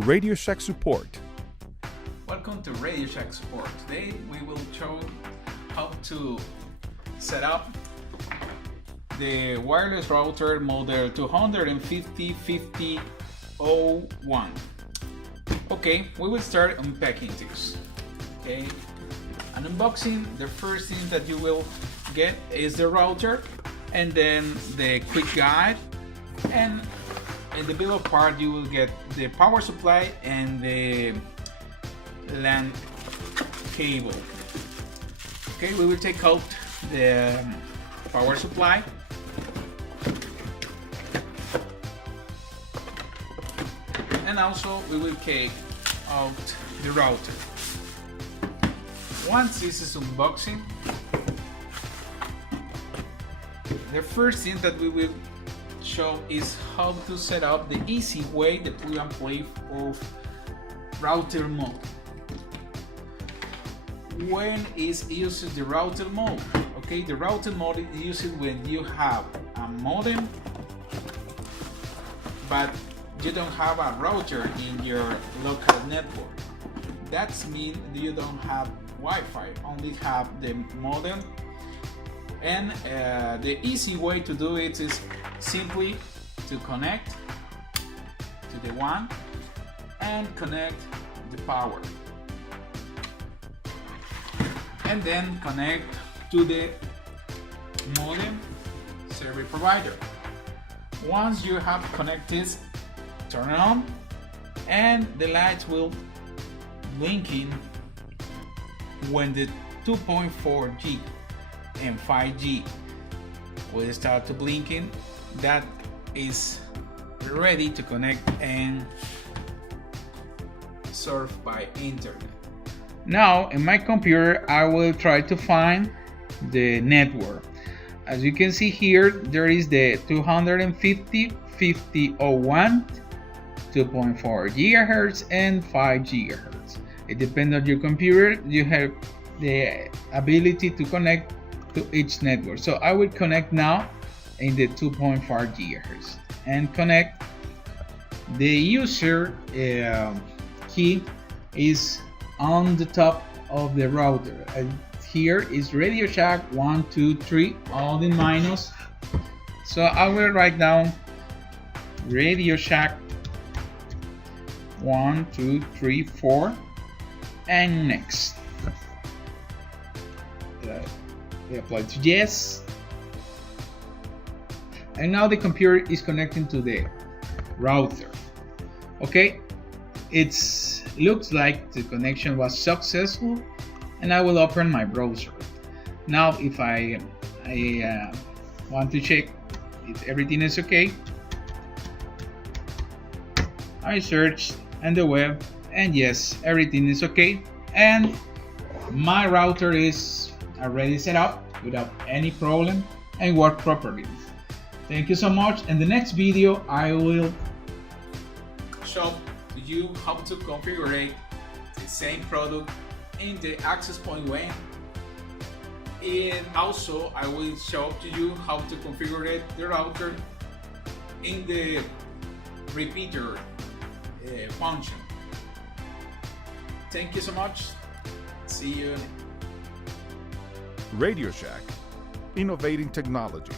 RadioShack Support. Welcome to RadioShack Support. Today we will show how to set up the wireless router model 2505001. Okay, we will start unpacking this. Okay, an unboxing, the first thing that you will get is the router and then the quick guide, and in the below part you will get the power supply and the LAN cable. Okay, we will take out the power supply, and also we will take out the router. Once this is unboxing, the first thing that we will show is how to set up the easy way, the plug and play of router mode. When is used the router mode? Okay, the router mode is used when you have a modem but you don't have a router in your local network. That means you don't have Wi-Fi, only have the modem. And the easy way to do it is simply to connect to the WAN and connect the power, and then connect to the modem service provider. Once you have connected, turn it on and the lights will blinking when the 2.4G and 5G will start to blinking. That is ready to connect and surf by internet. Now in my computer I will try to find the network. As you can see here, there is the 250.50.01, 2.4 GHz and 5 GHz. It depends on your computer. You have the ability to connect to each network. So I will connect now in the 2.4 GHz and connect. The user key is on the top of the router. And here is RadioShack 1, 2, 3, all in minus. So I will write down RadioShack 1, 2, 3, 4 and next. We apply to yes, and now the computer is connecting to the router. Okay, it looks like the connection was successful, and I will open my browser. Now if I want to check if everything is okay, I search on the web and yes, everything is okay, and my router is already set up without any problem and work properly. Thank you so much. In the next video I will show you how to configure the same product in the access point WAN, and also I will show to you how to configure the router in the repeater function. Thank you so much. See you. RadioShack, innovating technology.